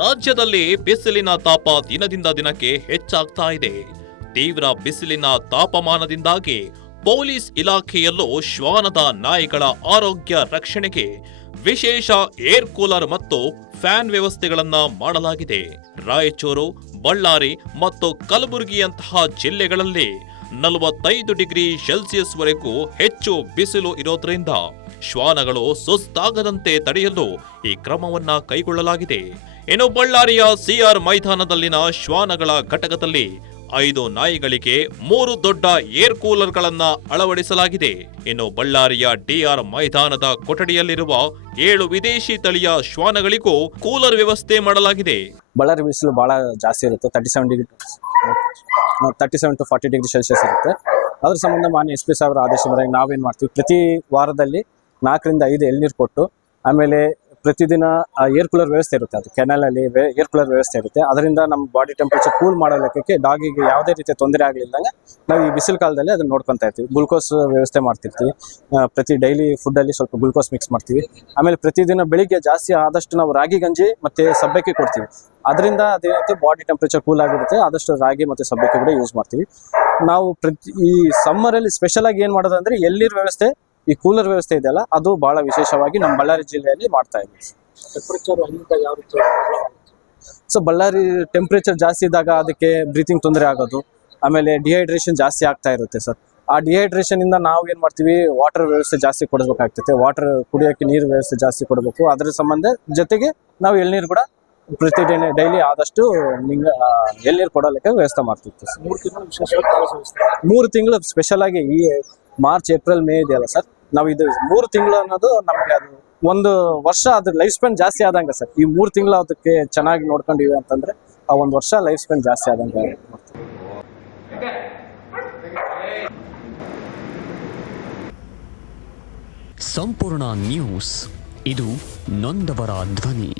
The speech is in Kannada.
ರಾಜ್ಯದಲ್ಲಿ ಬಿಸಿಲಿನ ತಾಪ ದಿನದಿಂದ ದಿನಕ್ಕೆ ಹೆಚ್ಚಾಗ್ತಾ ಇದೆ. ತೀವ್ರ ಬಿಸಿಲಿನ ತಾಪಮಾನದಿಂದಾಗಿ ಪೊಲೀಸ್ ಇಲಾಖೆಯಲ್ಲೂ ಶ್ವಾನದ ನಾಯಿಗಳ ಆರೋಗ್ಯ ರಕ್ಷಣೆಗೆ ವಿಶೇಷ ಏರ್ ಕೂಲರ್ ಮತ್ತು ಫ್ಯಾನ್ ವ್ಯವಸ್ಥೆಗಳನ್ನ ಮಾಡಲಾಗಿದೆ. ರಾಯಚೂರು, ಬಳ್ಳಾರಿ ಮತ್ತು ಕಲಬುರಗಿಯಂತಹ ಜಿಲ್ಲೆಗಳಲ್ಲಿ 45 ಡಿಗ್ರಿ ಸೆಲ್ಸಿಯಸ್ ವರೆಗೂ ಹೆಚ್ಚು ಬಿಸಿಲು ಇರೋದ್ರಿಂದ ಶ್ವಾನಗಳು ಸುಸ್ತಾಗದಂತೆ ತಡೆಯಲು ಈ ಕ್ರಮವನ್ನ ಕೈಗೊಳ್ಳಲಾಗಿದೆ. ಇನ್ನು ಬಳ್ಳಾರಿಯ ಸಿಆರ್ ಮೈದಾನದಲ್ಲಿನ ಶ್ವಾನಗಳ ಘಟಕದಲ್ಲಿ 5 ನಾಯಿಗಳಿಗೆ 3 ದೊಡ್ಡ ಏರ್ ಕೂಲರ್ಗಳನ್ನ ಅಳವಡಿಸಲಾಗಿದೆ. ಇನ್ನು ಬಳ್ಳಾರಿಯ ಡಿಆರ್ ಮೈದಾನದ ಕೊಠಡಿಯಲ್ಲಿರುವ 7 ವಿದೇಶಿ ತಳಿಯ ಶ್ವಾನಗಳಿಗೂ ಕೂಲರ್ ವ್ಯವಸ್ಥೆ ಮಾಡಲಾಗಿದೆ. ಬಳ್ಳಾರಿ ಬಿಸಿಲು ಬಹಳ ಜಾಸ್ತಿ ಇರುತ್ತೆ, 37 to 40 ಡಿಗ್ರಿ ಸೆಲ್ಸಿಯಸ್ ಇರುತ್ತೆ. ಅದ್ರ ಸಂಬಂಧ ಮಾನ್ಯ SP ಸಾಹೇಬರ ಆದೇಶ ಮೇರೆಗೆ ನಾವೇನು ಮಾಡ್ತೀವಿ, ಪ್ರತಿ ವಾರದಲ್ಲಿ 4 ರಿಂದ 5 ಎಳ್ನೀರು ಕೊಟ್ಟು, ಆಮೇಲೆ ಪ್ರತಿದಿನ ಏರ್ ಕೂಲರ್ ವ್ಯವಸ್ಥೆ ಇರುತ್ತೆ. ಅದು ಕೆನಲಲ್ಲಿ ಏರ್ ಕೂಲರ್ ವ್ಯವಸ್ಥೆ ಇರುತ್ತೆ. ಅದರಿಂದ ನಮ್ಮ ಬಾಡಿ ಟೆಂಪರೇಚರ್ ಕೂಲ್ ಮಾಡೋ ಲೆಕ್ಕಕ್ಕೆ ಡಾಗಿಗೆ ಯಾವುದೇ ರೀತಿಯ ತೊಂದರೆ ಆಗಲಿಲ್ಲಂಗೆ ನಾವು ಈ ಬಿಸಿಲು ಕಾಲದಲ್ಲಿ ಅದನ್ನ ನೋಡ್ಕೊತಾ ಇರ್ತೀವಿ. ಗ್ಲೂಕೋಸ್ ವ್ಯವಸ್ಥೆ ಮಾಡ್ತಿರ್ತೀವಿ. ಪ್ರತಿ ಡೈಲಿ ಫುಡ್ಡಲ್ಲಿ ಸ್ವಲ್ಪ ಗ್ಲೂಕೋಸ್ ಮಿಕ್ಸ್ ಮಾಡ್ತೀವಿ. ಆಮೇಲೆ ಪ್ರತಿದಿನ ಬೆಳಿಗ್ಗೆ ಜಾಸ್ತಿ ಆದಷ್ಟು ನಾವು ರಾಗಿ ಗಂಜಿ ಮತ್ತು ಸಬ್ಬಕ್ಕಿ ಕೊಡ್ತೀವಿ. ಅದರಿಂದ ಅದೇನೈತೆ ಬಾಡಿ ಟೆಂಪರೇಚರ್ ಕೂಲ್ ಆಗಿರುತ್ತೆ. ಆದಷ್ಟು ರಾಗಿ ಮತ್ತು ಸಬ್ಬಕ್ಕಿ ಕೂಡ ಯೂಸ್ ಮಾಡ್ತೀವಿ. ನಾವು ಈ ಸಮ್ಮರಲ್ಲಿ ಸ್ಪೆಷಲ್ ಆಗಿ ಏನು ಮಾಡೋದಂದ್ರೆ ಎಳ್ನೀರು ವ್ಯವಸ್ಥೆ, ಈ ಕೂಲರ್ ವ್ಯವಸ್ಥೆ ಇದೆಯಲ್ಲ, ಅದು ಬಹಳ ವಿಶೇಷವಾಗಿ ನಮ್ಮ ಬಳ್ಳಾರಿ ಜಿಲ್ಲೆಯಲ್ಲಿ ಮಾಡ್ತಾ ಇದ್ದೀವಿ. ಸೊ ಬಳ್ಳಾರಿ ಟೆಂಪರೇಚರ್ ಜಾಸ್ತಿ ಇದ್ದಾಗ ಅದಕ್ಕೆ ಬ್ರೀತಿಂಗ್ ತೊಂದರೆ ಆಗೋದು, ಆಮೇಲೆ ಡಿಹೈಡ್ರೇಷನ್ ಜಾಸ್ತಿ ಆಗ್ತಾ ಇರುತ್ತೆ ಸರ್. ಆ ಡಿಹೈಡ್ರೇಷನ್ ಇಂದ ನಾವು ಏನು ಮಾಡ್ತೀವಿ, ವಾಟರ್ ವ್ಯವಸ್ಥೆ ಜಾಸ್ತಿ ಕೊಡಬೇಕಾಗ್ತೈತೆ. ವಾಟರ್ ಕುಡಿಯೋಕ್ಕೆ ನೀರು ವ್ಯವಸ್ಥೆ ಜಾಸ್ತಿ ಕೊಡಬೇಕು. ಅದರ ಸಂಬಂಧ ಜೊತೆಗೆ ನಾವು ಎಳ್ನೀರು ಕೂಡ ಪ್ರತಿದಿನ ಡೈಲಿ ಆದಷ್ಟು ಎಳ್ನೀರು ಕೊಡೋದಕ್ಕೆ ವ್ಯವಸ್ಥೆ ಮಾಡ್ತಿರ್ತೀವಿ ಸರ್. 3 ತಿಂಗಳು ಸ್ಪೆಷಲ್ ಆಗಿ ಈ ಮಾರ್ಚ್, ಏಪ್ರಿಲ್, ಮೇ ಇದೆಯಲ್ಲ ಸರ್, ನಾವು ಇದು 3 ತಿಂಗಳು ಅನ್ನೋದು ನಮಗೆ ಅದು 1 ವರ್ಷ ಅದ್ರ ಲೈಫ್ ಸ್ಪೆನ್ ಜಾಸ್ತಿ ಆದಂಗೆ ಸರ್. ಈ 3 ತಿಂಗಳು ಅದಕ್ಕೆ ಚೆನ್ನಾಗಿ ನೋಡ್ಕೊಂಡಿವಿ ಅಂತಂದ್ರೆ ಆ 1 ವರ್ಷ ಲೈಫ್ ಸ್ಪೆನ್ ಜಾಸ್ತಿ ಆದಂಗೆ. ಸಂಪೂರ್ಣ ನ್ಯೂಸ್, ಇದು ನೊಂದವರ ಧ್ವನಿ.